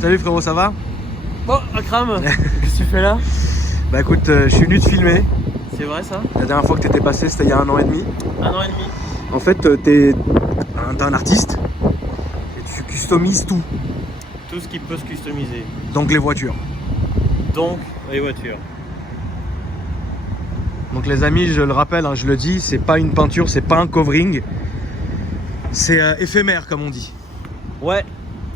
Salut frérot, ça va? Oh, Akram, qu'est-ce que tu fais là? Bah écoute, je suis venu te filmer. C'est vrai ça? La dernière fois que t'étais passé, c'était il y a 1 an et demi. 1 an et demi. En fait, t'es un artiste et tu customises tout, Tout ce qui peut se customiser. donc les voitures. Donc, les voitures. Donc les amis, je le rappelle, hein, je le dis, c'est pas une peinture, c'est pas un covering. C'est éphémère comme on dit. Ouais.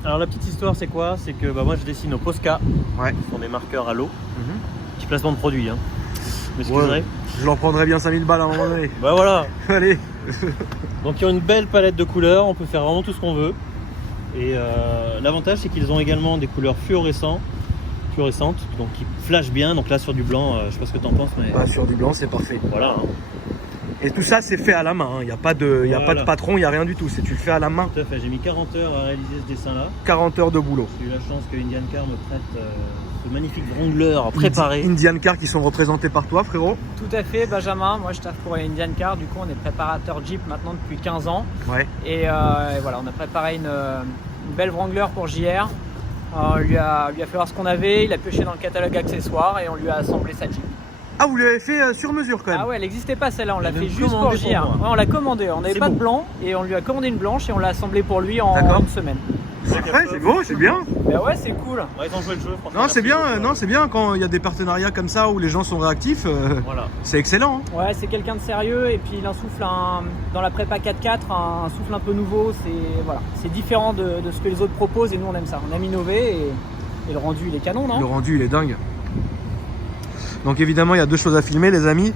Alors la petite histoire c'est quoi? C'est que moi je dessine au Posca. Ouais. Ce sont des marqueurs à l'eau. Petit placement de produit hein. M'excuserez. Ouais, je leur prendrais bien 5000 balles à un moment donné. Bah voilà. Allez. Donc ils ont une belle palette de couleurs, on peut faire vraiment tout ce qu'on veut. Et l'avantage c'est qu'ils ont également des couleurs fluorescentes, donc qui flashent bien. Donc là sur du blanc, je sais pas ce que t'en penses mais. Bah, sur du blanc, c'est parfait. Voilà. Hein. Et tout ça, c'est fait à la main. Il n'y a pas de, y a pas de patron, il n'y a rien du tout. C'est tu le fais à la main. Tout à fait. J'ai mis 40 heures à réaliser ce dessin là. 40 heures de boulot. J'ai eu la chance que Indian Car me prête ce magnifique Wrangler préparé. Indian Car qui sont représentés par toi, frérot. Tout à fait, Benjamin. Moi, je taffe pour Indian Car. Du coup, on est préparateur Jeep maintenant depuis 15 ans. Ouais. Et voilà, on a préparé une belle Wrangler pour JR. On lui a fait voir ce qu'on avait. Il a pioché dans le catalogue accessoires et on lui a assemblé sa Jeep. Ah, vous l'avez fait sur mesure quand même. Ah ouais, elle n'existait pas celle-là. On l'a fait juste commandé pour pour JR. moi. Ouais, on l'a commandé. On n'avait C'est pas de beau. blanc et on lui a commandé une blanche et on l'a assemblée pour lui en D'accord. une semaine. C'est vrai, c'est beau, c'est bien. Bah ouais, c'est cool. Ouais, ils ont joué le jeu, franchement. Non, c'est merci bien, beaucoup. non, c'est bien quand il y a des partenariats comme ça où les gens sont réactifs. Voilà. C'est excellent. Hein. Ouais, c'est quelqu'un de sérieux et puis il insouffle dans la prépa 4x4 un souffle un peu nouveau. C'est différent de ce que les autres proposent et nous on aime ça. On aime innover et le rendu il est canon, non? Le rendu, il est dingue. Donc évidemment, il y a 2 choses à filmer, les amis.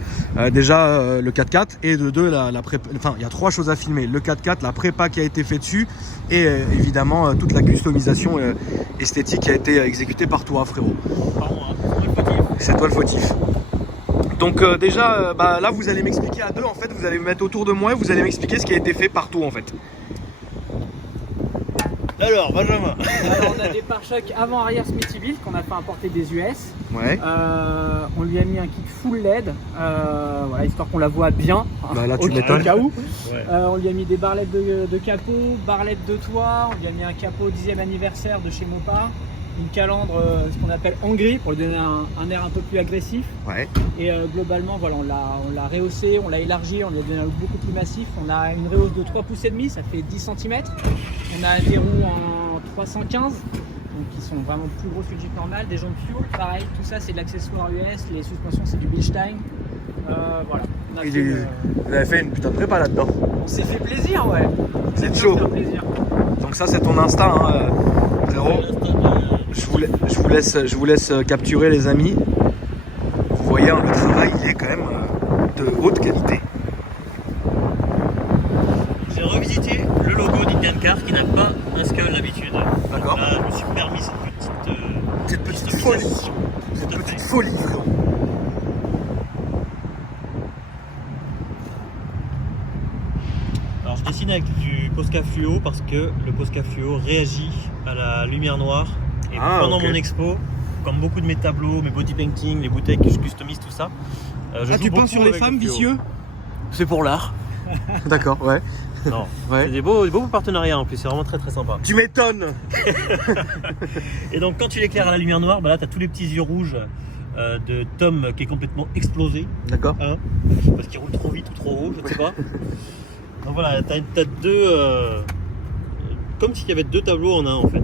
Déjà le 4x4 et de 2 la prépa. Enfin, il y a 3 choses à filmer. Le 4x4, la prépa qui a été faite dessus et évidemment toute la customisation esthétique qui a été exécutée par toi, frérot. Pardon, hein, c'est moi le fautif. C'est toi le fautif. Donc déjà, là vous allez m'expliquer à 2 en fait, vous allez me mettre autour de moi et vous allez m'expliquer ce qui a été fait partout en fait. Alors, Benjamin. Alors on a des pare-chocs avant-arrière Smithyville qu'on a fait importer des US. Ouais. On lui a mis un kit full LED, voilà, histoire qu'on la voit bien. Bah là tu au m'étonnes. cas où. Ouais. On lui a mis des barlettes de capot, barlettes de toit, on lui a mis un capot 10e anniversaire de chez Mopar, une calandre, ce qu'on appelle en gris pour lui donner un air un peu plus agressif. Ouais. Et globalement, voilà, on l'a rehaussé, on l'a élargi, on lui a donné un look beaucoup plus massif. On a une rehausse de 3 pouces et demi, ça fait 10 cm. On a des roues en 315, donc qui sont vraiment plus grosses que le Jeep normal. Des jantes fuel, pareil, tout ça c'est de l'accessoire US. Les suspensions c'est du Bilstein. Voilà. On a fait Vous avez fait une putain de prépa là-dedans. on s'est fait plaisir, ouais. C'est chaud. Ça fait plaisir. Donc ça c'est ton instinct, hein, frérot. Je vous laisse capturer les amis. Vous voyez, hein, le travail il est quand même de haute qualité. J'ai revisité le logo d'Indian Car qui n'a pas un skull d'habitude. D'accord. Là, je me suis permis cette petite folie. customisation. Cette Tout à petite fait. folie, frérot. Alors je dessine avec du Posca fluo parce que le Posca fluo réagit à la lumière noire. Et pendant ok. mon expo, comme beaucoup de mes tableaux, mes body painting, les bouteilles que je customise, tout ça, je joue Tu peins beaucoup sur les avec femmes, le fluo. vicieux? C'est pour l'art. D'accord, ouais. Non, Ouais. c'est des beaux partenariats en plus, c'est vraiment très très sympa. Tu m'étonnes. Et donc quand tu l'éclaires à la lumière noire, là tu as tous les petits yeux rouges de Tom qui est complètement explosé, D'accord. hein, parce qu'il roule trop vite ou trop haut, je ne sais pas. Donc voilà, t'as 2... comme s'il y avait 2 tableaux en un en fait.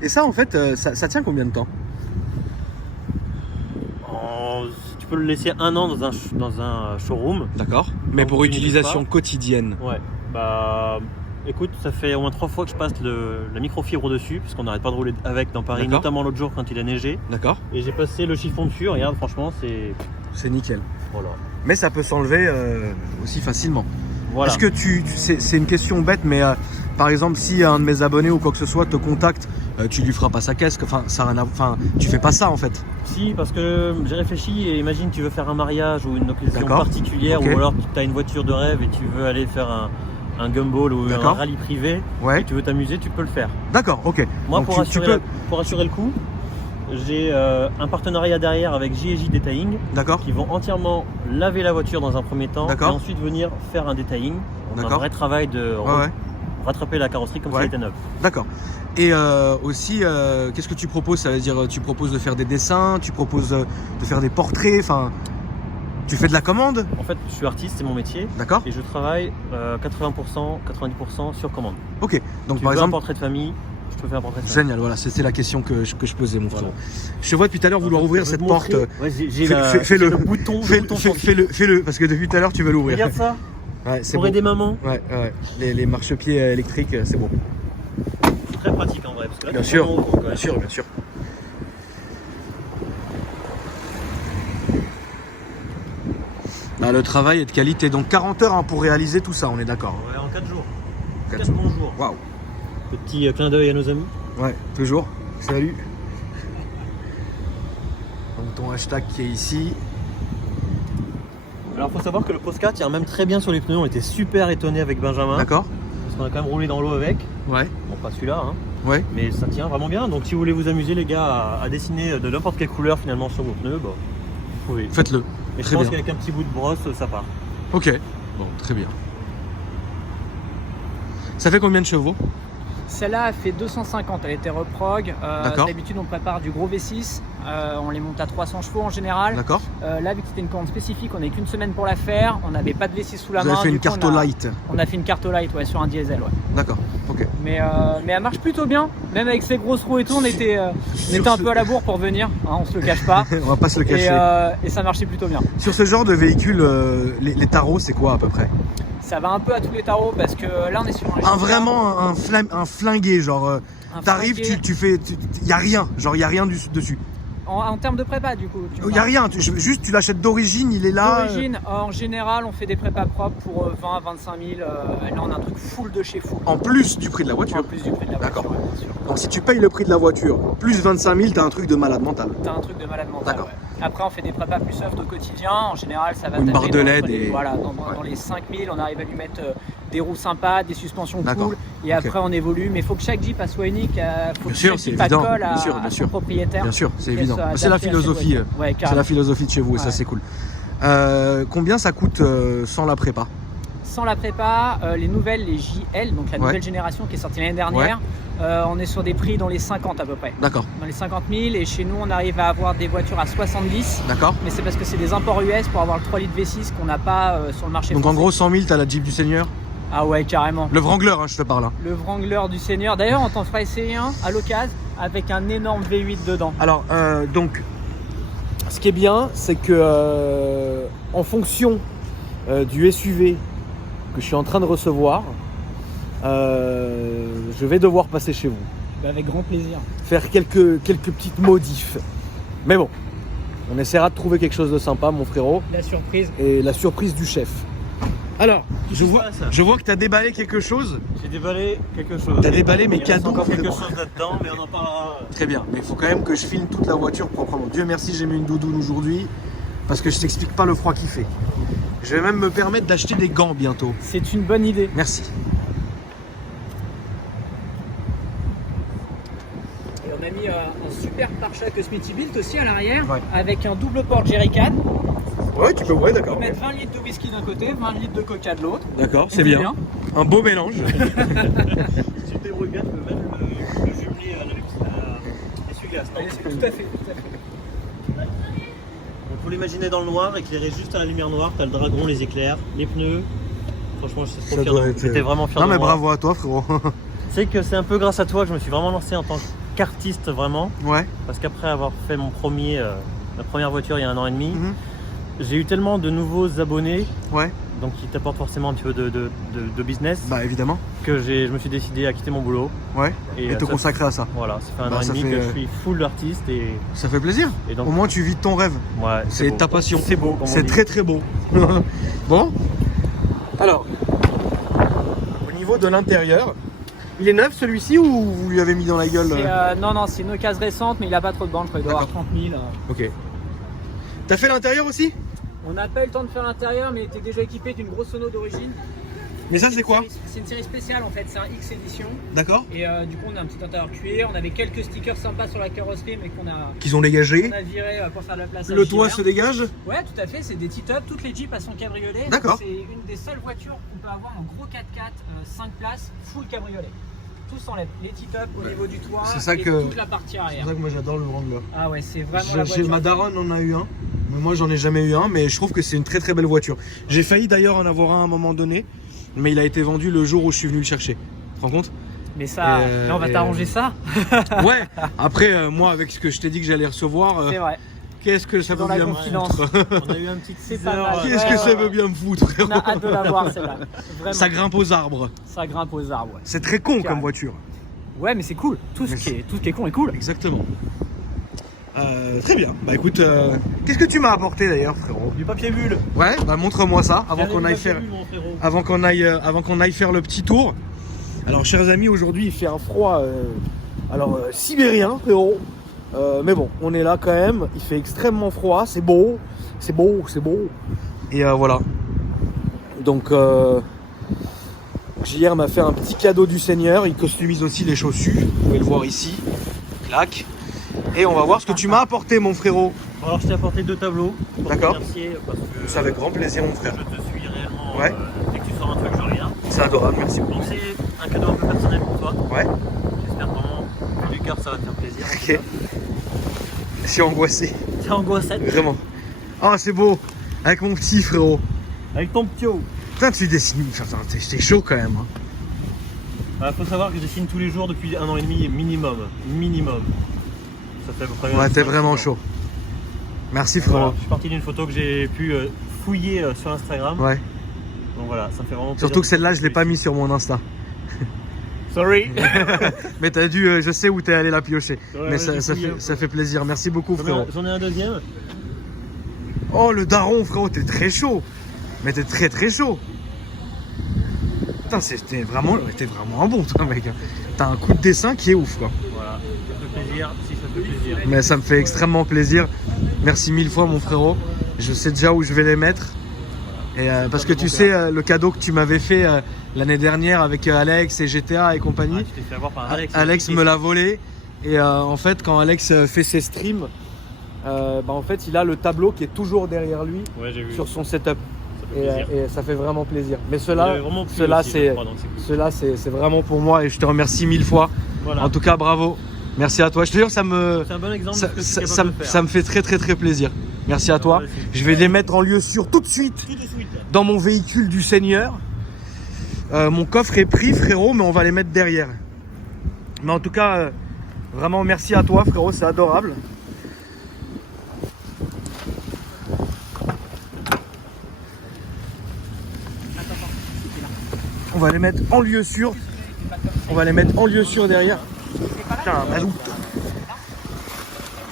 Et ça en fait, ça tient combien de temps? Tu peux le laisser 1 an dans un showroom. D'accord. Mais Donc, pour tu n'hésites utilisation pas. quotidienne. Ouais, bah écoute, ça fait au moins 3 fois que je passe la microfibre dessus, parce qu'on n'arrête pas de rouler avec dans Paris, D'accord. notamment l'autre jour quand il a neigé. D'accord. Et j'ai passé le chiffon dessus, regarde, franchement, c'est. C'est nickel. Voilà. Mais ça peut s'enlever aussi facilement. Voilà. Est-ce que c'est une question bête, mais par exemple, si un de mes abonnés ou quoi que ce soit te contacte, tu lui feras pas sa caisse, enfin, tu fais pas ça en fait. Si, parce que j'ai réfléchi et imagine tu veux faire un mariage ou une occasion D'accord. particulière, Ok. ou alors tu as une voiture de rêve et tu veux aller faire un gumball ou un D'accord. rallye privé Ouais. et tu veux t'amuser, tu peux le faire. D'accord, ok. Moi, Donc, pour tu assurer peux. pour assurer le coup, j'ai un partenariat derrière avec J&J Detailing D'accord. qui vont entièrement laver la voiture dans un premier temps et D'accord. ensuite venir faire un detailing. Donc un D'accord. vrai travail de Ouais, ouais. rattraper la carrosserie comme si Ouais. elle était neuve. D'accord. Et aussi, qu'est-ce que tu proposes? Ça veut dire, tu proposes de faire des dessins, tu proposes de faire des portraits, enfin, tu fais de la commande? En fait, je suis artiste, c'est mon métier. D'accord. Et je travaille 80%, 90% sur commande. Ok, donc Tu par veux un exemple, portrait de famille, je te fais un portrait de famille. génial, voilà, c'est la question que je posais, mon Voilà. frère. Je te vois depuis tout à l'heure vouloir ouvrir Je vais cette te porte. montrer. Ouais, j'ai Fais-le. le bouton, Fais-le, parce que depuis tout à l'heure, tu veux l'ouvrir. Regarde ça, Ouais, c'est pour bon. aider maman. Ouais, ouais. Les marchepieds électriques, c'est bon. Très pratique en vrai. Parce que là, Bien t'es sûr, vraiment au fond, quand même. bien sûr, bien sûr. Là, le travail est de qualité, donc 40 heures hein, pour réaliser tout ça, on est d'accord. Ouais, en 4 jours. 4 4 bons jours. Waouh. Petit clin d'œil à nos amis. Ouais, toujours. Salut. Donc ton hashtag qui est ici. Alors, faut savoir que le Postcat tient même très bien sur les pneus. On était super étonnés avec Benjamin. D'accord. Parce qu'on a quand même roulé dans l'eau avec. Ouais. Bon, pas celui-là, hein. Ouais. Mais ça tient vraiment bien. Donc, si vous voulez vous amuser, les gars, à dessiner de n'importe quelle couleur finalement sur vos pneus, bah, vous pouvez. Faites-le. Mais je Très pense bien. qu'avec un petit bout de brosse, ça part. Ok. Bon, très bien. Ça fait combien de chevaux? Celle-là a fait 250, elle était reprog. D'accord. D'habitude on prépare du gros V6, on les monte à 300 chevaux en général. D'accord. Là vu que c'était une commande spécifique, on n'est qu'une semaine pour la faire, on n'avait pas de V6 sous la Vous main. avez fait du une coup, carte on a- light. On a fait une carte light ouais, sur un diesel. Ouais. D'accord. Ok. Mais elle marche plutôt bien, même avec ses grosses roues et tout, on était un peu à la bourre pour venir, hein, on se le cache pas. On va pas se le cacher. Et ça marchait plutôt bien. Sur ce genre de véhicule, les tarots, c'est quoi à peu près? Ça va un peu à tous les tarots parce que là on est sur Vraiment un flingué, genre un t'arrives, flingué. tu fais, y a rien, genre y a rien dessus. En termes de prépa du coup. tu me Y a parles. rien, juste tu l'achètes d'origine, il est là. D'origine, en général, on fait des prépas propres pour 20 à 25 000. Là, on a un truc full de chez full. En plus du prix de la voiture. En plus du prix de la D'accord. voiture, ouais, bien sûr. Donc si tu payes le prix de la voiture, plus 25 000, t'as un truc de malade mental. T'as un truc de malade mental. D'accord. Ouais. Après, on fait des prépas plus soft au quotidien. En général, ça va Une taper barre de dans LED les- et- Voilà, dans les 5 000, on arrive à lui mettre des roues sympas, des suspensions D'accord. cool. Et après, on évolue. Mais il faut que chaque Jeep soit unique. Faut Bien que sûr, chaque c'est Jeep évident. colle Bien sûr, à bien son sûr. propriétaire. Bien sûr, c'est Qu'elle évident. soit C'est la adaptée à cette philosophie. voiture. Ouais, C'est carrément. la philosophie de chez vous et ça Ouais. c'est cool. Combien ça coûte sans la prépa? Sans la prépa, les nouvelles, les JL, donc la Ouais. nouvelle génération qui est sortie l'année dernière, on est sur des prix dans les 50 à peu près. D'accord, Dans les 50 000 et chez nous on arrive à avoir des voitures à 70, d'accord. mais c'est parce que c'est des imports US pour avoir le 3 litres V6 qu'on n'a pas sur le marché Donc en français. gros 100 000, t'as la Jeep du Seigneur. Ah ouais, carrément. Le Wrangler, hein, je te parle. Hein. Le Wrangler du Seigneur. D'ailleurs, on t'en fera essayer un à l'occasion avec un énorme V8 dedans. Alors, donc, ce qui est bien, c'est que en fonction du SUV que je suis en train de recevoir, je vais devoir passer chez vous, Bah, avec grand plaisir. faire quelques petites modifs. Mais bon, on essaiera de trouver quelque chose de sympa, mon frérot, La surprise. et la surprise du chef. Alors, Qu'est-ce qui se passe je vois que tu as déballé quelque chose. J'ai déballé quelque chose. T'as déballé mes Il reste cadeaux. encore quelque frérot. chose là-dedans, mais on en parlera. Très bien, mais il faut quand même que je filme toute la voiture proprement. Dieu merci, j'ai mis une doudoune aujourd'hui parce que je t'explique pas le froid qu'il fait. Je vais même me permettre d'acheter des gants bientôt. C'est une bonne idée. Merci. Et on a mis un super pare-choc Smittybilt aussi à l'arrière, Ouais. avec un double port jerrycan. Ouais, tu peux, ouais, On d'accord. peut mettre 20 litres de whisky d'un côté, 20 litres de coca de l'autre. D'accord, c'est On dit bien. Un beau mélange. Si tu te débrouilles bien, tu peux même le jumeler à l'essuie-glace. Tout à fait, tout à fait. Donc faut l'imaginer dans le noir, éclairé juste à la lumière noire. T'as le dragon, les éclairs, les pneus. Franchement, je suis trop Ça fier doit de être- moi. J'étais vraiment fier Non de mais moi. bravo à toi, frérot. Tu sais que c'est un peu grâce à toi que je me suis vraiment lancé en tant qu'artiste vraiment. Ouais. Parce qu'après avoir fait ma première voiture il y a 1 an et demi, Mhm. j'ai eu tellement de nouveaux abonnés, Ouais. donc qui t'apportent forcément un petit peu de business, Bah évidemment. que je me suis décidé à quitter mon boulot. Ouais. Et te ça- consacrer à ça. Voilà, ça fait un Bah, an et ça demi fait, que je suis full artiste et Ça fait plaisir. donc Au moins tu vis de ton rêve. ouais, C'est beau. ta passion. C'est beau, comme on C'est dit. très très beau. Bon. Alors, au niveau de l'intérieur, il est neuf celui-ci ou vous lui avez mis dans la gueule Non, c'est une occasion récente, mais il a pas trop de bandes, il doit avoir 30 000. Ok. T'as fait l'intérieur aussi? On n'a pas eu le temps de faire l'intérieur, mais il était déjà équipé d'une grosse sono d'origine. Mais ça c'est quoi? C'est une série spéciale en fait, c'est un X édition. D'accord. Et du coup, on a un petit intérieur cuir. On avait quelques stickers sympas sur la carrosserie, mais qu'on a, Qu'ils ont dégagé. viré pour faire de la place. à Le toit se JR. dégage. Ouais, tout à fait, c'est des T-Top. Toutes les Jeeps à son cabriolet. D'accord. C'est une des seules voitures qu'on peut avoir en gros 4x4, 5 places, full cabriolet. tous en LED. Les tip-up au niveau du toit C'est ça et que- toute la partie C'est arrière. pour ça que moi j'adore le Wrangler. Ah ouais, c'est vraiment la voiture. Ma daronne en a eu un, mais moi j'en ai jamais eu un, mais je trouve que c'est une très très belle voiture. J'ai failli d'ailleurs en avoir un à un moment donné, mais il a été vendu le jour où je suis venu le chercher. Tu te rends compte? Mais ça, là, on va t'arranger ça. Ouais, après moi avec ce que je t'ai dit que j'allais recevoir, C'est vrai. qu'est-ce que ça veut Dans la bien me confidence. foutre? On a eu un petit C'est teaser. pas mal. Qu'est-ce que Ouais, ça ouais, veut ouais. bien me foutre, On frérot? a hâte de la voir celle-là. Vraiment. Ça grimpe aux arbres. Ça grimpe aux arbres. Ouais. C'est très con comme Carrément. voiture. Ouais, mais c'est cool. Tout ce Mais qui est con est cool. Exactement. Très bien. Bah écoute, qu'est-ce que tu m'as apporté d'ailleurs, frérot? Du papier bulle. Ouais, bah montre-moi ça avant qu'on aille faire. Avant qu'on aille faire le petit tour. Alors chers amis, aujourd'hui il fait un froid sibérien, frérot. Mais bon, on est là quand même, il fait extrêmement froid, c'est beau. Et voilà. Donc JR m'a fait un petit cadeau du Seigneur, il customise aussi les chaussures, vous pouvez le voir ici. Clac. Et on va voir ce que tu m'as apporté mon frérot. Bon, alors je t'ai apporté 2 tableaux. Pour D'accord. te remercier parce que C'est avec grand plaisir mon frère. je te suis réellement Ouais. dès que tu sors un truc, je regarde. C'est adorable, merci beaucoup. Donc c'est un cadeau un peu personnel pour toi. Ouais. J'espère vraiment que du cœur ça va te faire plaisir. Ok. Je suis angoissé, T'es angoissette. vraiment. Oh c'est beau. Avec mon petit frérot. Avec ton ptio. Putain tu dessines, enfin, t'es chaud quand même. Hein. Faut savoir que je dessine tous les jours depuis 1 an et demi minimum. Ça fait à peu près. Ouais, t'es 5-6 vraiment ans. chaud. Merci frérot. Voilà, je suis parti d'une photo que j'ai pu fouiller sur Instagram. Ouais. Donc voilà, ça me fait vraiment plaisir. Surtout que celle-là, je l'ai pas mis sur mon Insta. Sorry. Mais t'as dû, je sais où t'es allé la piocher. Ouais, Mais ouais, ça fait plaisir. Merci beaucoup frérot. J'en ai un deuxième. Oh le daron frérot, t'es très chaud. Mais t'es très très chaud. Putain, t'es vraiment un bon toi mec. T'as un coup de dessin qui est ouf quoi. Voilà, ça fait plaisir, si ça fait plaisir. Mais ça me fait extrêmement plaisir. Merci 1000 fois mon frérot. Je sais déjà où je vais les mettre. Et parce que tu sais le cadeau que tu m'avais fait l'année dernière avec Alex et GTA et compagnie. Ah, tu t'es fait avoir par Alex. Alex me l'a volé. Et en fait quand Alex fait ses streams, en fait il a le tableau qui est toujours derrière lui Ouais, j'ai vu. sur son setup. Ça fait plaisir. Et ça fait vraiment plaisir. Mais Il avait vraiment plu aussi, je crois, donc c'est cool. c'est vraiment pour moi et je te remercie 1000 fois. Voilà. En tout cas bravo. Merci à toi. Je te jure ça me... C'est un bon exemple Ça, de ce que ça- tu es ça capable me- de faire. ça me fait très très très plaisir. Merci à toi. Ouais, c'est- Je vais les mettre en lieu sûr tout de suite Tout de suite. dans mon véhicule du Seigneur. Mon coffre est pris frérot, mais on va les mettre derrière. Mais en tout cas, vraiment merci à toi frérot, c'est adorable. On va les mettre en lieu sûr. On va les mettre en lieu sûr derrière. Putain, bazou.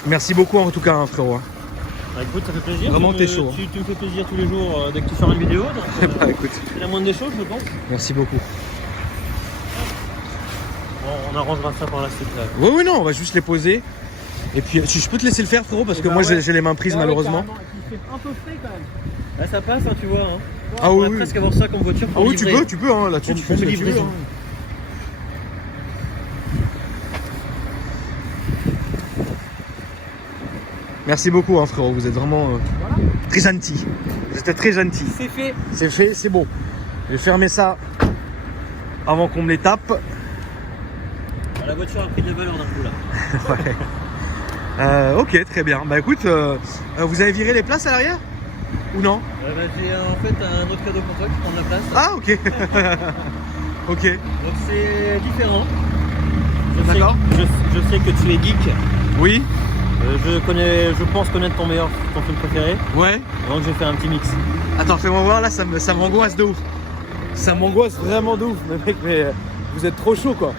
Merci beaucoup en tout cas hein, frérot. Bah, écoute, ça fait plaisir. Vraiment, Tu t'es me- chaud. Tu me fais plaisir tous les jours dès que tu sors une vidéo. Donc, Bah écoute, c'est la moindre des choses, je pense. merci beaucoup. Bon, on arrangera ça par la suite. Là. Oui, non, on va juste les poser. Et puis, si je peux te laisser le faire, frérot, parce que bah moi ouais. j'ai les mains prises Ouais, malheureusement. carrément. Et puis, il fait un peu frais quand même. Là, ça passe, hein, tu vois. Hein. Ah On oui, va oui. presque avoir ça comme voiture Ah pour oui, livrer. tu peux, hein, là-dessus, Pour- tu fais pour ce me que tu veux. livraison. Hein. Merci beaucoup, hein, frérot, vous êtes vraiment Voilà. très gentil. Vous êtes très gentil. C'est fait. C'est fait, c'est beau. Je vais fermer ça avant qu'on me les tape. Ah, la voiture a pris de la valeur d'un coup là. Ouais. Ok, très bien. Bah écoute, vous avez viré les places à l'arrière? Ou non? Bah, j'ai en fait un autre cadeau pour toi qui prend de la place. Ah, ok. Ok. Donc c'est différent. D'accord. Je sais que tu es geek. Oui. Je pense connaître ton film préféré. Ouais. Donc je vais faire un petit mix. Attends, fais-moi voir là, ça m'angoisse de ouf. Ça m'angoisse vraiment de ouf, mais mec, vous êtes trop chaud quoi.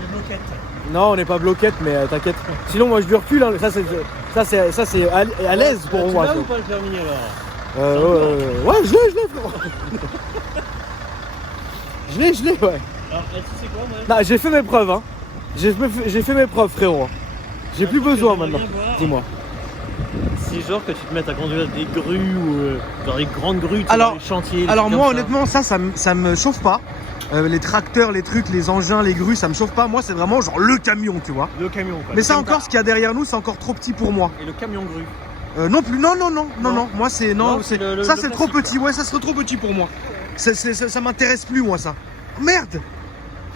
Les bloquettes. Non, on n'est pas bloquette, mais t'inquiète. Sinon, moi je lui recule, hein. Ça c'est à l'aise pour tu moi. l'as ça. ou pas le permis alors? Ouais, je l'ai, frérot. je l'ai, ouais. Alors, tu sais quoi, moi? Non, j'ai fait mes preuves, hein. J'ai fait mes preuves, frérot. J'ai plus besoin maintenant. Dis-moi. C'est genre que tu te mettes à conduire des grues ou dans les grandes grues, tu sais, Alors- dans les chantiers. des Alors trucs moi comme ça. honnêtement ça me chauffe pas. Les tracteurs, les trucs, les engins, les grues, ça me chauffe pas. Moi c'est vraiment genre le camion, tu vois. Le camion quoi. Mais Le ça camion encore, ce qu'il y a derrière nous, c'est encore trop petit pour moi. Et le camion grue. Non plus, non. Non. Moi c'est Non, c'est c'est ça le c'est trop classique, petit. Ouais, ça serait trop petit pour moi. Ça m'intéresse plus moi ça. Oh, merde.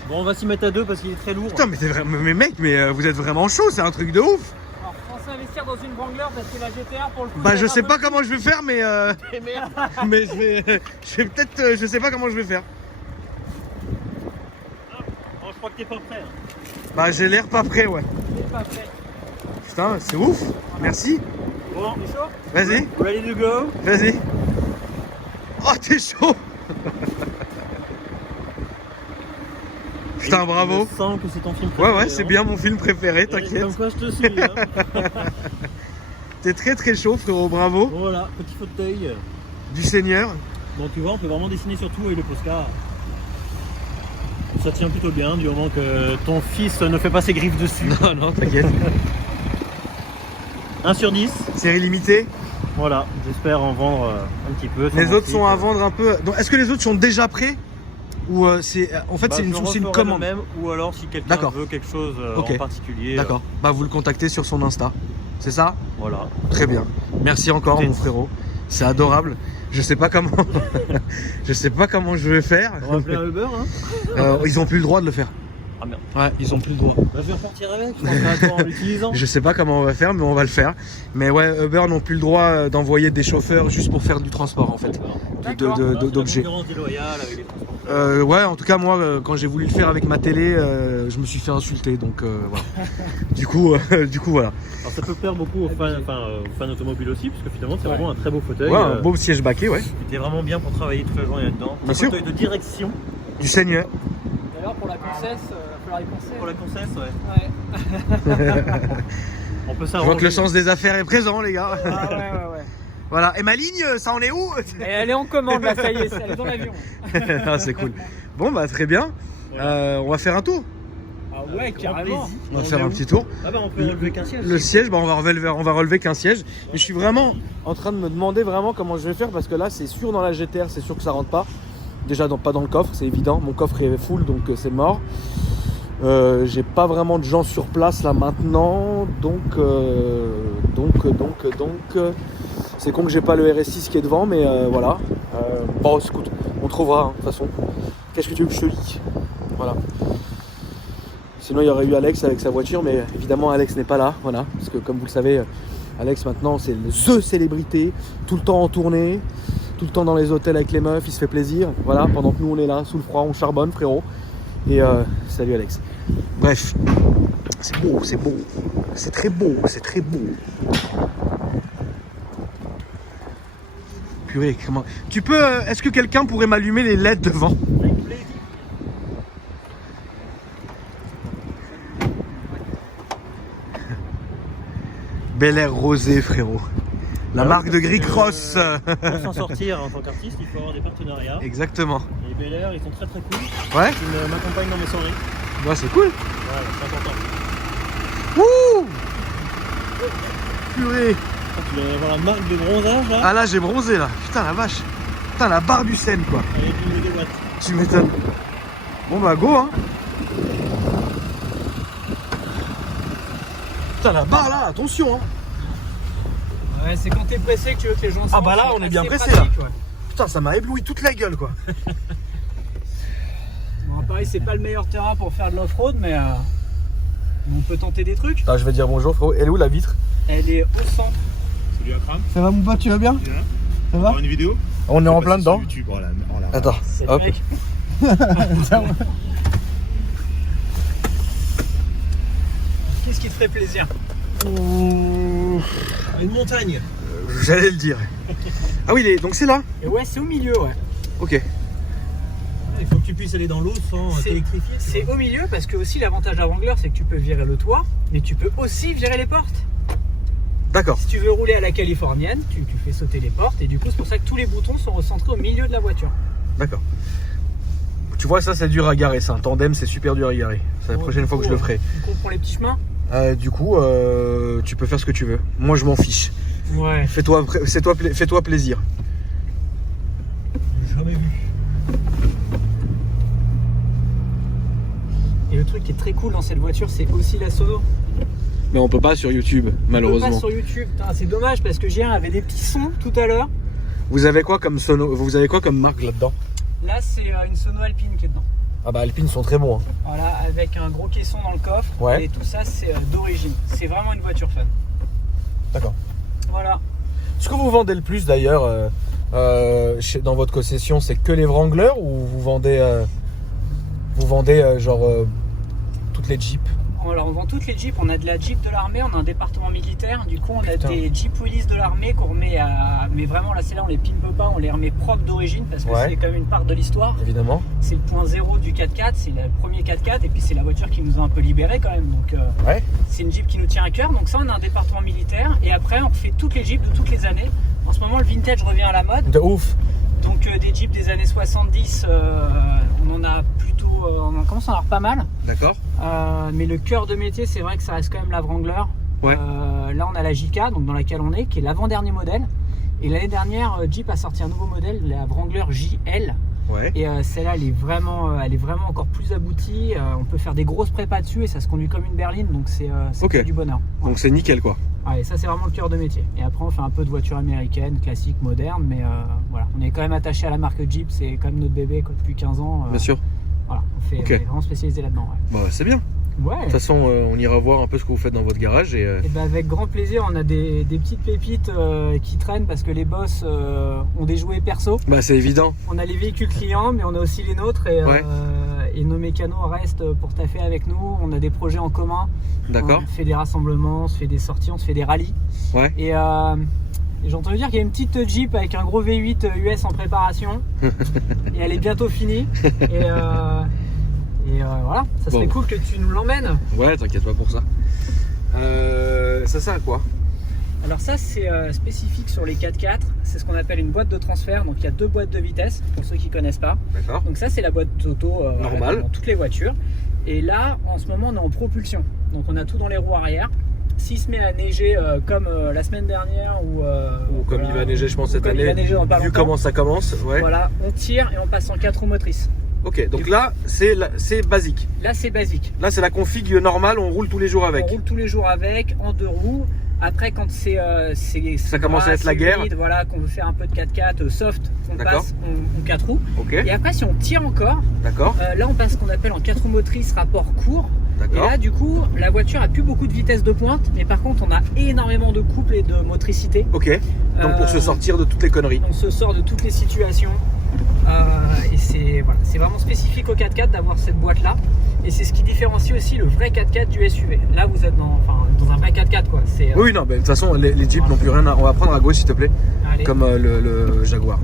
Bon, on va s'y mettre à deux parce qu'il est très lourd. Putain, mais, mais mec, mais vous êtes vraiment chaud, c'est un truc de ouf. Alors, pensez à investir dans une Wrangler parce que la GTR pour le coup. Bah, je c'est sais un peu pas plus- comment je vais faire, mais mais je vais peut-être, je sais pas comment je vais faire. Bon, je crois que t'es pas prêt. Hein. Bah, j'ai l'air pas prêt, ouais. C'est pas fait. Putain, c'est ouf. Merci. Bon, T'es chaud? Vas-y, ready to go? vas-y. Oh, t'es chaud. Putain, bravo. Je sens que c'est ton film Ouais, préféré. ouais, c'est bien mon film préféré, t'inquiète. Comme quoi je te suis. Hein. T'es très très chaud, frérot, bravo. Voilà, petit fauteuil. Du Seigneur. Bon, tu vois, on peut vraiment dessiner sur tout avec le Posca. Ça tient plutôt bien du moment que ton fils ne fait pas ses griffes dessus. Non, non, t'inquiète. 1 sur 10. Série limitée. Voilà, j'espère en vendre un petit peu. Les autres sont à vendre un peu. Donc, est-ce que les autres sont déjà prêts ou c'est en fait c'est une commande. Même, ou alors si quelqu'un D'accord. veut quelque chose Ok. en particulier. D'accord. Bah vous le contactez sur son Insta. C'est ça? Voilà. Très bien. merci encore mon frérot. C'est adorable. Je sais pas comment je sais pas comment je vais faire. On va appeler un Uber, hein. Ils ont plus le droit de le faire. Ah merde. Ouais, ils ont plus le droit. Bah, je vais repartir avec, je pense à toi en l'utilisant. Je sais pas comment on va faire, mais on va le faire. Mais ouais, Uber n'ont plus le droit d'envoyer des chauffeurs juste pour faire du transport en fait, D'accord. d'objets. Concurrence déloyale avec les transporteurs. Ouais, en tout cas moi, quand j'ai voulu le faire avec ma télé, je me suis fait insulter, donc voilà. du coup, voilà. Alors ça peut plaire beaucoup aux fans automobiles aussi, parce que finalement c'est Ouais. vraiment un très beau fauteuil. Ouais, un beau siège baquet, ouais. Qui était vraiment bien pour travailler toute la journée là-dedans. Bien Un sûr. fauteuil de direction Du Seigneur. D'ailleurs, pour la princesse, il va falloir y penser. pour la concesse, ouais. Ouais. On peut Je s'arranger. vois que le sens des affaires est présent, les gars. Ah, ouais. Voilà. Et ma ligne, ça en est où? Et elle est en commande là, ça y est, elle est dans l'avion. Ah, c'est cool. Bon, bah très bien. On va faire un tour. Ah ouais, carrément. On va faire un petit tour. Ah bah on peut relever qu'un siège. Le siège, bah, on va relever qu'un siège. Mais je suis vraiment en train de me demander vraiment comment je vais faire parce que là, c'est sûr dans la GTR, c'est sûr que ça rentre pas. Déjà, pas dans le coffre, c'est évident. Mon coffre est full, donc c'est mort. J'ai pas vraiment de gens sur place là maintenant, donc c'est con que j'ai pas le RS6 qui est devant, mais voilà. Bon, écoute, on trouvera hein, de toute façon. Qu'est-ce que tu veux que je te dise? Voilà. Sinon, il y aurait eu Alex avec sa voiture, mais évidemment, Alex n'est pas là, voilà, parce que comme vous le savez, Alex maintenant c'est THE célébrité, tout le temps en tournée, tout le temps dans les hôtels avec les meufs, il se fait plaisir, voilà, pendant que nous on est là sous le froid, on charbonne, frérot. Et salut Alex. Bref, c'est beau, c'est beau, c'est très beau, c'est très beau. Purée, comment... Tu peux... est-ce que quelqu'un pourrait m'allumer les LED devant? Avec plaisir. Bel Air rosé, frérot. La marque de Gris Cross. Pour s'en sortir en tant qu'artiste, il faut avoir des partenariats. Exactement. Les Bel Air, ils sont très très cool. Ouais, Ils m'accompagnent dans mes soirées. bah c'est cool. Voilà, c'est important. Ouh, purée. Tu dois avoir la marque de bronzage là. Ah là, j'ai bronzé là. Putain, la vache. Putain, la barre du Seine, quoi. Avec une des watts. Tu m'étonnes. Bon bah go hein. Putain, la barre là, attention hein. Ouais, c'est quand t'es pressé que tu veux que les gens Ah bah là, sortent, on est c'est bien assez pressé, pratique, là. ouais. Putain, ça m'a ébloui toute la gueule, quoi. Bon, pareil, c'est pas le meilleur terrain pour faire de l'off-road, mais on peut tenter des trucs. Attends, je vais dire bonjour, frérot. Elle est où la vitre? Elle est au centre. Salut Akram, Ça va mon pote, tu vas bien? bien. Ça va? Une vidéo? On est en plein Sur dedans. YouTube, oh là. Attends, C'est le hop. mec. Qu'est-ce qui te ferait plaisir? Une montagne. J'allais le dire. Ah oui, donc c'est là. Et ouais, c'est au milieu, ouais. Ok. Il faut que tu puisses aller dans l'eau sans C'est- t'électrifier. tu C'est vois. au milieu parce que aussi l'avantage de la Wrangler, c'est que tu peux virer le toit, mais tu peux aussi virer les portes. D'accord. Si tu veux rouler à la californienne, tu fais sauter les portes et du coup c'est pour ça que tous les boutons sont recentrés au milieu de la voiture. D'accord. Tu vois, ça c'est dur à garer. Ça, un tandem, c'est super dur à garer. C'est la Bon, prochaine du fois coup, que je le ferai. Tu comprends les petits chemins? Du coup, tu peux faire ce que tu veux. Moi, je m'en fiche. Ouais. Fais-toi plaisir. J'ai jamais vu. Et le truc qui est très cool dans cette voiture, c'est aussi la sono. Mais on peut pas sur YouTube, On peut malheureusement. pas sur YouTube. Putain, c'est dommage parce que Gérard avait des petits sons tout à l'heure. Vous avez quoi comme sono? Vous avez quoi comme marque là-dedans? Là, c'est une sono alpine qui est dedans. Ah bah Alpine sont très bons. Hein. Voilà, avec un gros caisson dans le coffre. Ouais. Et tout ça, c'est d'origine. C'est vraiment une voiture fun. D'accord. Voilà. Ce que vous vendez le plus d'ailleurs dans votre concession, c'est que les Wrangler ou vous vendez toutes les Jeeps? Alors on vend toutes les Jeeps, on a de la Jeep de l'armée, on a un département militaire, du coup on a des Jeep Willys de l'armée qu'on remet à... Mais vraiment là celles-là on les pimpe pas, on les remet propres d'origine parce que c'est quand même une part de l'histoire. Évidemment. C'est le point zéro du 4x4, c'est le premier 4x4 et puis c'est la voiture qui nous a un peu libérés quand même. Donc c'est une Jeep qui nous tient à cœur, donc ça on a un département militaire et après on fait toutes les Jeeps de toutes les années. En ce moment le vintage revient à la mode. De ouf. Donc des Jeeps des années 70, on en a plutôt, on commence à en avoir pas mal. D'accord. Mais le cœur de métier, c'est vrai que ça reste quand même la Wrangler. Ouais. Là, on a la JK, donc dans laquelle on est, qui est l'avant-dernier modèle. Et l'année dernière, Jeep a sorti un nouveau modèle, la Wrangler JL. Ouais. Et celle-là, elle est vraiment encore plus aboutie. On peut faire des grosses prépas dessus et ça se conduit comme une berline, donc c'est que du bonheur. Ouais. Donc c'est nickel quoi. Ouais, ça c'est vraiment le cœur de métier. Et après on fait un peu de voiture américaine, classique, moderne, mais voilà, on est quand même attaché à la marque Jeep, c'est quand même notre bébé quoi, depuis 15 ans. Bien sûr. Voilà, on est vraiment spécialisé là-dedans. Ouais. Bah, c'est bien. Ouais. De toute façon, on ira voir un peu ce que vous faites dans votre garage. Et ben avec grand plaisir, on a des petites pépites qui traînent parce que les boss ont des jouets perso. Bah c'est évident. On a les véhicules clients, mais on a aussi les nôtres et nos mécanos restent pour taffer avec nous. On a des projets en commun. D'accord. On fait des rassemblements, on se fait des sorties, on se fait des rallyes. Ouais. Et j'ai entendu dire qu'il y a une petite Jeep avec un gros V8 US en préparation. Et elle est bientôt finie. Et voilà, ça serait cool que tu nous l'emmènes. Ouais, t'inquiète pas pour ça. Ça sert à quoi? Alors ça c'est spécifique sur les 4x4, c'est ce qu'on appelle une boîte de transfert, donc il y a 2 boîtes de vitesse pour ceux qui connaissent pas. D'accord. Donc ça c'est la boîte auto normale dans toutes les voitures. Et là en ce moment on est en propulsion, donc on a tout dans les roues arrière. S'il se met à neiger comme la semaine dernière ou comme il va neiger je pense cette année, vu comment ça commence, voilà, on tire et on passe en 4 roues motrices. Ok, donc là c'est basique. Là c'est basique. Là c'est la config normale, on roule tous les jours avec. On roule tous les jours avec, en 2 roues. Après quand ça commence à être la guerre, humide, voilà, qu'on veut faire un peu de 4x4 soft, on passe en 4 roues. Okay. Et après si on tire encore, là on passe ce qu'on appelle en 4 roues motrices rapport court. Et là du coup la voiture a plus beaucoup de vitesse de pointe, mais par contre on a énormément de couple et de motricité. Ok. Donc pour se sortir de toutes les conneries. On se sort de toutes les situations. Et c'est vraiment spécifique au 4x4 d'avoir cette boîte là. Et c'est ce qui différencie aussi le vrai 4x4 du SUV. Là vous êtes dans un vrai 4x4 quoi. Oui non, mais de toute façon les Jeeps n'ont plus rien à... On va prendre à gauche s'il te plaît. Allez. Comme le Jaguar.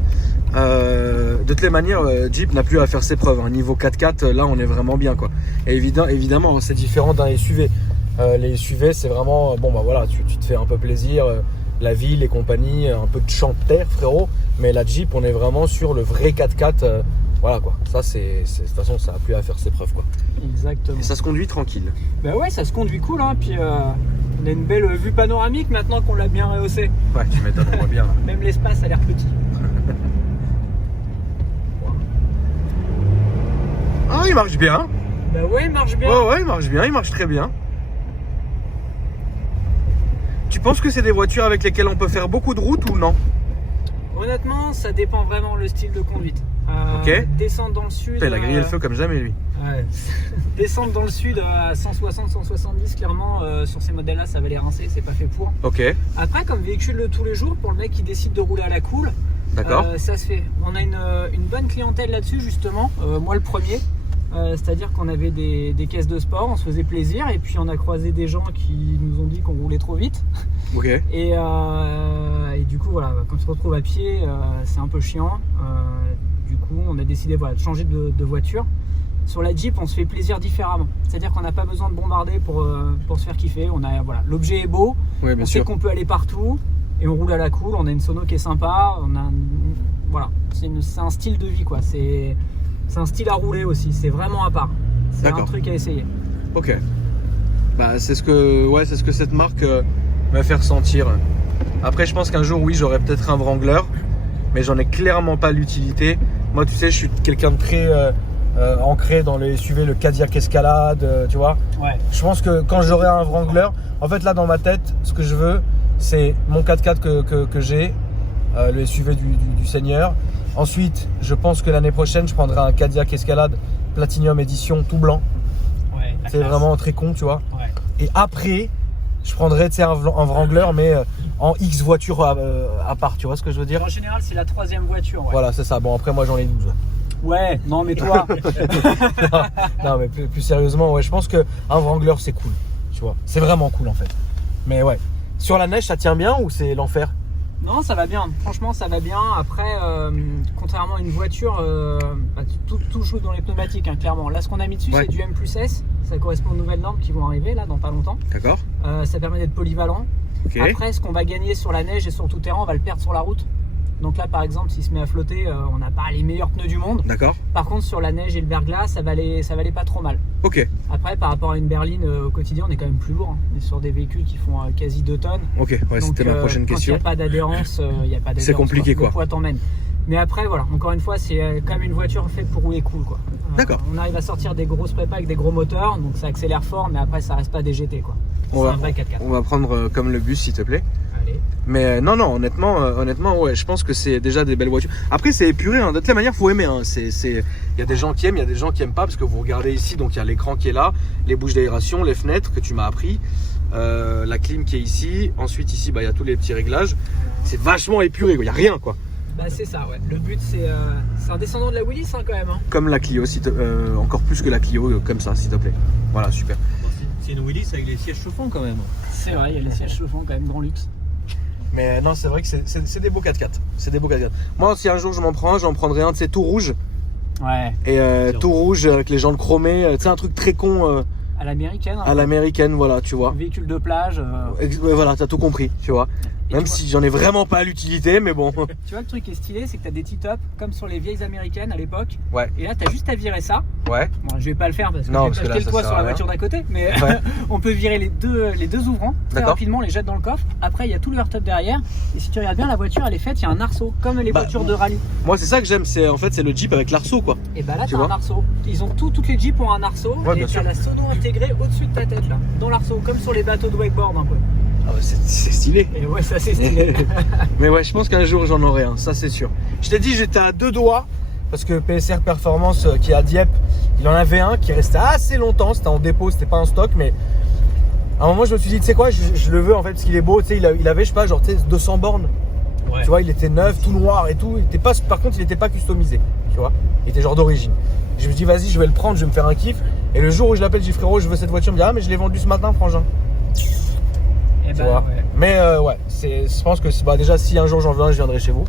De toutes les manières, Jeep n'a plus à faire ses preuves. Hein. Niveau 4x4, là on est vraiment bien quoi. Et évidemment c'est différent d'un SUV. Les SUV c'est vraiment, bon bah voilà, tu te fais un peu plaisir, la ville et compagnie, un peu de champ de terre frérot. Mais la Jeep on est vraiment sur le vrai 4x4. Voilà quoi, ça de toute façon ça n'a plus à faire ses preuves quoi. Exactement. Et ça se conduit tranquille. Bah ouais, ça se conduit cool hein, puis on a une belle vue panoramique maintenant qu'on l'a bien rehaussé. Ouais, tu m'étonnes, on voit bien. Même l'espace a l'air petit. Ah il marche bien. Bah ouais, il marche bien. Ouais, il marche bien, il marche très bien. Tu penses que c'est des voitures avec lesquelles on peut faire beaucoup de routes ou non? Honnêtement, ça dépend vraiment le style de conduite. Descendre dans le sud. Il a grillé le feu comme jamais lui. Ouais. Descendre dans le sud à 160, 170, clairement, sur ces modèles-là, ça va les rincer, c'est pas fait pour. Ok. Après, comme véhicule de tous les jours, pour le mec qui décide de rouler à la cool, ça se fait. On a une bonne clientèle là-dessus, justement. Moi, le premier. C'est-à-dire qu'on avait des caisses de sport, on se faisait plaisir, et puis on a croisé des gens qui nous ont dit qu'on roulait trop vite. Ok. Et du coup, voilà, quand on se retrouve à pied, c'est un peu chiant. Du coup, on a décidé de changer de voiture. Sur la Jeep, on se fait plaisir différemment. C'est-à-dire qu'on n'a pas besoin de bombarder pour se faire kiffer. L'objet est beau, on sait qu'on peut aller partout, et on roule à la cool. On a une sono qui est sympa. C'est un style de vie, quoi. C'est un style à rouler aussi, c'est vraiment à part. C'est un truc à essayer. Ok. Bah, c'est ce que cette marque m'a fait ressentir. Après, je pense qu'un jour, oui, j'aurai peut-être un Wrangler, mais j'en ai clairement pas l'utilité. Moi, tu sais, je suis quelqu'un de très ancré dans les SUV, le Cadillac Escalade, tu vois. Ouais. Je pense que quand j'aurai un Wrangler, en fait, là, dans ma tête, ce que je veux, c'est mon 4x4 que j'ai, le SUV du Seigneur. Ensuite, je pense que l'année prochaine, je prendrai un Cadillac Escalade Platinum édition tout blanc. Ouais, la C'est classe. vraiment très con, tu vois. Ouais. Et après, je prendrais tu sais, un Wrangler, mais en X voiture à part, tu vois ce que je veux dire? En général, c'est la 3e voiture. Ouais. Voilà, c'est ça. Bon, après, moi j'en ai 12. Ouais, non, mais toi. Non, mais plus sérieusement, ouais, je pense qu'un Wrangler c'est cool, tu vois. C'est vraiment cool en fait. Mais ouais. Sur la neige, ça tient bien ou c'est l'enfer? Non, ça va bien. Franchement, ça va bien. Après, contrairement à une voiture, tout joue dans les pneumatiques, hein, clairement. Là, ce qu'on a mis dessus, Ouais. c'est du M+S. Ça correspond aux nouvelles normes qui vont arriver là dans pas longtemps. D'accord. Ça permet d'être polyvalent. Ok. Après, ce qu'on va gagner sur la neige et sur le tout-terrain, on va le perdre sur la route. Donc là, par exemple, s'il se met à flotter, on n'a pas les meilleurs pneus du monde. D'accord. Par contre, sur la neige et le verglas, ça va aller pas trop mal. Ok. Après, par rapport à une berline au quotidien, on est quand même plus lourd. Hein. On est sur des véhicules qui font quasi 2 tonnes. Ok. Ouais, Donc, c'était ma prochaine quand il question. n'y a pas d'adhérence, il n'y a pas d'adhérence. C'est compliqué, quoi. Le poids t'emmène. Mais après, voilà, encore une fois, c'est quand même une voiture faite pour rouler cool, quoi. D'accord. On arrive à sortir des grosses prépas avec des gros moteurs, donc ça accélère fort, mais après, ça reste pas des GT, quoi. C'est On va- un vrai 4x4. On va prendre comme le bus, s'il te plaît. Allez. Mais non, honnêtement, ouais, je pense que c'est déjà des belles voitures. Après, c'est épuré, hein. De toute manière, faut aimer. Hein. Il y a des gens qui aiment, il y a des gens qui aiment pas, parce que vous regardez ici, donc il y a l'écran qui est là, les bouches d'aération, les fenêtres que tu m'as appris, la clim qui est ici. Ensuite, ici, bah, il y a tous les petits réglages. C'est vachement épuré, quoi. Il y a rien, quoi. Bah, c'est ça, ouais. Le but, c'est un descendant de la Willys, hein, quand même. Hein. Comme la Clio, encore plus que la Clio, comme ça, s'il te plaît. Voilà, super. Bon, c'est une Willys avec les sièges chauffants quand même. C'est vrai, il y a les sièges chauffants, quand même, grand luxe. Mais non, c'est vrai que c'est des beaux 4x4. C'est des beaux 4x4. Moi, si un jour je m'en prends un, j'en prendrai un de ces tout rouge. Ouais. Et tout rouge avec les jantes chromées. Tu sais, un truc très con À l'américaine. à l'américaine, voilà, tu vois. Véhicule de plage. Ouais, voilà, t'as tout compris, tu vois. Et Même tu si j'en ai vraiment pas à l'utilité, mais bon. Tu vois, le truc qui est stylé, c'est que tu as des T-top comme sur les vieilles américaines à l'époque. Ouais. Et là, tu as juste à virer ça. Ouais. Bon, je vais pas le faire parce que Non, je parce vais que pas là, jeter le ça toit sert sur à la rien. voiture d'à côté. Mais Ouais. on peut virer les deux ouvrants très D'accord. rapidement, on les jette dans le coffre. Après, il y a tout le hardtop derrière. Et si tu regardes bien, la voiture, elle est faite, il y a un arceau, comme les Bah, voitures de rallye. Moi, c'est ça que j'aime, c'est le Jeep avec l'arceau, quoi. Et bah là, Tu tu as vois un arceau. Ils ont toutes les Jeeps ont un arceau. Ouais, et bien tu sûr. as la sono intégrée au-dessus de ta tête, là, dans l'arceau, comme sur les bateaux de wakeboard un peu. Ah ouais, c'est stylé. Et ouais, ça c'est stylé. Mais ouais, je pense qu'un jour j'en aurai un, ça c'est sûr. Je t'ai dit, j'étais à 2 doigts parce que PSR Performance qui est à Dieppe, il en avait un qui restait assez longtemps. C'était en dépôt, c'était pas en stock, mais à un moment je me suis dit, tu sais quoi, je le veux en fait parce qu'il est beau. Tu sais, il avait, je sais pas, genre tu sais, 200 bornes. Ouais. Tu vois, il était neuf, tout noir et tout. Il était pas, par contre, il était pas customisé. Tu vois, il était genre d'origine. Je me dis, vas-y, je vais le prendre, je vais me faire un kiff. Et le jour où je l'appelle, je dis, frérot, je veux cette voiture, il me dit, ah, mais je l'ai vendue ce matin, frangin. Et Tu bah, vois. ouais. Mais ouais, je pense que bah, déjà, si un jour j'en veux un, je viendrai chez vous.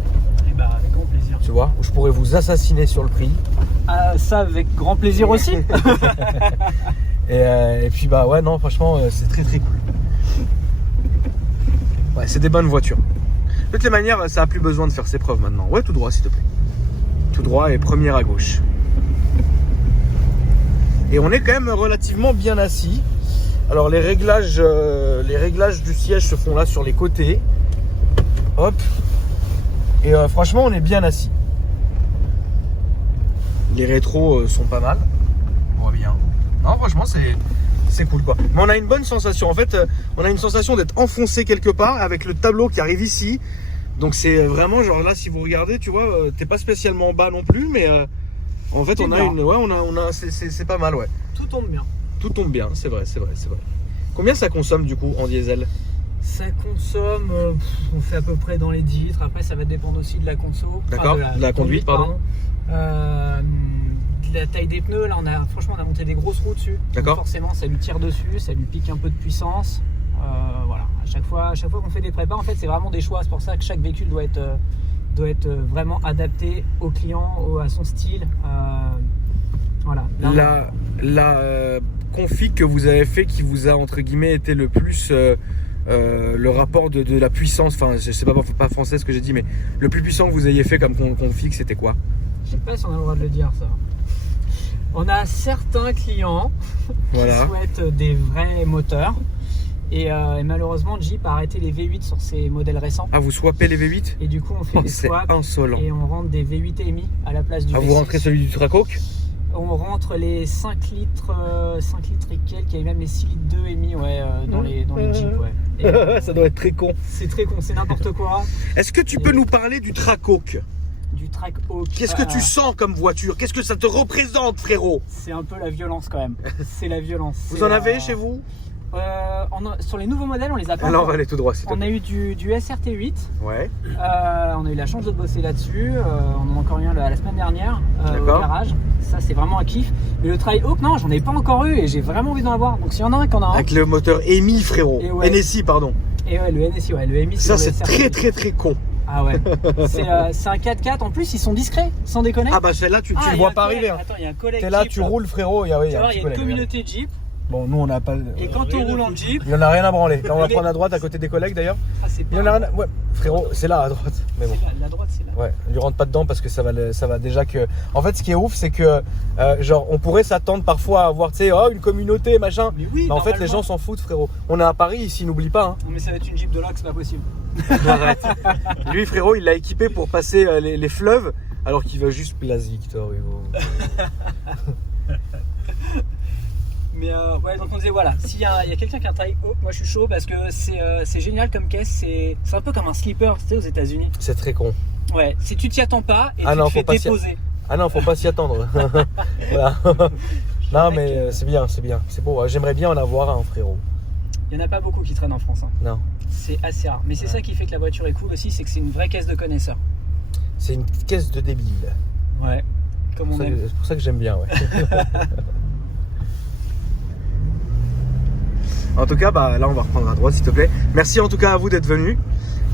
Et bah, avec grand plaisir. Tu vois, où je pourrais vous assassiner sur le prix. Ah, ça, avec grand plaisir aussi. Et puis bah ouais, non, franchement, c'est très très cool. Ouais, c'est des bonnes voitures. De toutes les manières, ça a plus besoin de faire ses preuves maintenant. Ouais, tout droit, s'il te plaît. Tout droit et première à gauche. Et on est quand même relativement bien assis. Alors les réglages du siège se font là sur les côtés. Hop. Et franchement, on est bien assis. Les rétros sont pas mal. On voit bien. Non, franchement, c'est cool quoi. Mais on a une bonne sensation. En fait, on a une sensation d'être enfoncé quelque part avec le tableau qui arrive ici. Donc c'est vraiment genre là, si vous regardez, tu vois, t'es pas spécialement bas non plus, mais en fait, on a bien. une, ouais, c'est pas mal, ouais. Tout tombe bien. Tout tombe bien, c'est vrai. Combien ça consomme du coup en diesel? Ça consomme, on fait à peu près dans les 10 litres. Après, ça va dépendre aussi de la conso. D'accord, de la conduite, pardon. De la taille des pneus, là, franchement, on a monté des grosses roues dessus. Donc D'accord. forcément, ça lui tire dessus, ça lui pique un peu de puissance. Voilà. À chaque fois qu'on fait des prépas, en fait, c'est vraiment des choix. C'est pour ça que chaque véhicule doit être vraiment adapté au client, à son style. Voilà. Là, La config que vous avez fait qui vous a entre guillemets été le plus le rapport de la puissance, enfin je sais pas français ce que j'ai dit, mais le plus puissant que vous ayez fait comme config, c'était quoi? je sais pas si on a le droit de le dire, ça. On a certains clients Voilà. qui souhaitent des vrais moteurs. Et malheureusement, Jeep a arrêté les V8 sur ses modèles récents. Ah, vous swappez les V8? Et du coup, on fait des C'est swaps insolent. et on rentre des V8 EMI à la place du Ah, V6. vous rentrez celui du Tracoque? On rentre les 5 litres et quelques, il y a même les 6 litres 2 EMI dans les Jeeps. Ouais. Et Ça doit être très con. c'est très con, c'est n'importe quoi. Est-ce que tu peux nous parler du Tracoque? Du Trackhawk. Qu'est-ce que tu sens comme voiture? Qu'est-ce que ça te représente, frérot? C'est un peu la violence quand même. C'est la violence. Vous en avez chez vous? Sur les nouveaux modèles, on les a pas. Alors on encore. va aller tout droit, s'il te On plaît. a eu du SRT8. Ouais. On a eu la chance de bosser là-dessus. On en a encore eu un la semaine dernière au D'accord. garage. Ça, c'est vraiment un kiff. Mais le Trackhawk, non, j'en ai pas encore eu et j'ai vraiment envie d'en avoir. Donc s'il y en a un qu'on a un. Avec le moteur EMI, frérot. Et ouais. NSI, pardon. Et ouais, le NSI, ouais, le MI. Ça, le c'est SRT8. très con. Ah ouais. C'est un 4x4. En plus, ils sont discrets, sans déconner. Ah bah celle-là, tu Ah, le il y vois a un pas collègue- arriver. Hein. Attends, il y a un collègue. T'es là, Jeep, tu roules, frérot. Il y a, oui, Tu un vois, petit il y a une collègue. communauté Jeep. Bon, nous, on n'a pas. Et quand on roule en Jeep, Il y en a rien à branler. Là, on va Mais- prendre à droite à côté des collègues d'ailleurs. ah, c'est Il y en a rien à... Ouais, frérot, c'est là à droite. Mais bon. La droite, c'est là. Ouais, on lui rentre pas dedans parce que ça va déjà que. En fait, ce qui est ouf, c'est que genre on pourrait s'attendre parfois à avoir, tu sais, oh, une communauté, machin. Mais oui, Mais en fait, les normalement. gens s'en foutent, frérot. On est à Paris ici, n'oublie pas. Hein. Non, mais ça va être une Jeep de là que c'est pas possible. Arrête. Lui, frérot, il l'a équipé pour passer les fleuves, alors qu'il va juste Place Victor Hugo. Mais ouais, donc on disait voilà, s'il y a quelqu'un qui a un Trackhawk, moi je suis chaud parce que c'est génial comme caisse, c'est un peu comme un slipper, tu sais, aux États-Unis. C'est très con. Ouais, si tu t'y attends pas et Ah tu non, te fais faut pas s'y- déposer. Ah non, faut pas s'y attendre. Voilà. Non, mais c'est bien, c'est bien. C'est beau. J'aimerais bien en avoir un, frérot. Il y en a pas beaucoup qui traînent en France. Hein. Non. C'est assez rare. Mais c'est ça qui fait que la voiture est cool aussi, c'est que c'est une vraie caisse de connaisseurs. C'est une caisse de débile. Ouais. Comme on aime. C'est pour ça que j'aime bien, ouais. En tout cas, bah, là, on va reprendre à droite, s'il te plaît. Merci en tout cas à vous d'être venus.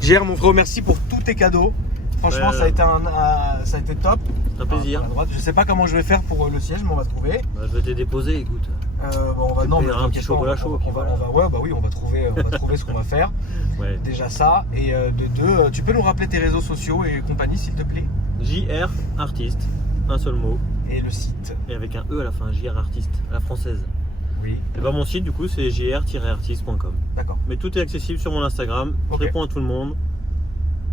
JR, mon frérot, merci pour tous tes cadeaux. Franchement, ça a été top. Un plaisir. À droite. Je sais pas comment je vais faire pour le siège, mais on va trouver. Bah, je vais te déposer, écoute. Bon, on va Tu non, mais paieras un petit t'inquiète pas, chocolat on va- chaud, on puis va- voilà. ouais, bah oui, on va trouver ce qu'on va faire. Ouais. Déjà ça. Et de deux, tu peux nous rappeler tes réseaux sociaux et compagnie, s'il te plaît. JR Artiste, un seul mot, Et le site. et avec un E à la fin, JR Artiste, à la française. Oui. Et bah mon site du coup c'est jr-artiste.com. D'accord. Mais tout est accessible sur mon Instagram, je Ok. réponds à tout le monde.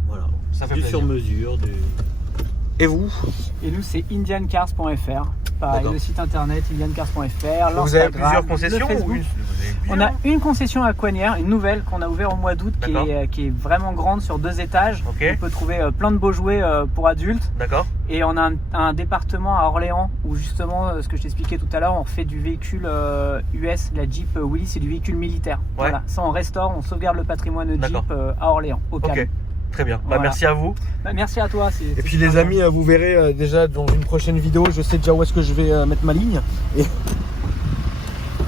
Voilà. Ça fait Du plaisir. sur mesure, du... Et vous? Et nous, c'est indiancars.fr. Pareil, D'accord. le site internet indiancars.fr. Vous avez l'Instagram, plusieurs le concessions ou Facebook. une? On a une concession à Coignières, une nouvelle qu'on a ouverte au mois d'août qui D'accord. est vraiment grande sur 2 étages. Ok. On peut trouver plein de beaux jouets pour adultes. D'accord. Et on a un département à Orléans où justement, ce que je t'expliquais tout à l'heure, on fait du véhicule US, la Jeep Willys, c'est du véhicule militaire. Voilà, ça on restaure, on sauvegarde le patrimoine D'accord. Jeep à Orléans, au calme. Ok. Très bien. Bah, Voilà. merci à vous. Bah, merci à toi. Et puis les amis, vous verrez déjà dans une prochaine vidéo, je sais déjà où est-ce que je vais mettre ma ligne.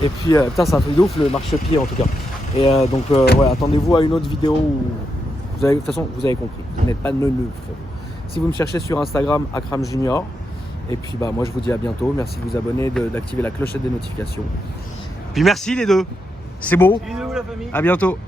Et puis, putain, c'est un truc de ouf le marchepied en tout cas. Et donc, voilà, attendez-vous à une autre vidéo où vous avez, de toute façon, vous avez compris. Vous n'êtes pas neuneux, frérot. Si vous me cherchez sur Instagram, Akram Junior. Et puis, bah, moi, je vous dis à bientôt. Merci de vous abonner, d'activer la clochette des notifications. Puis merci les deux. C'est beau. Bisous la famille. À bientôt.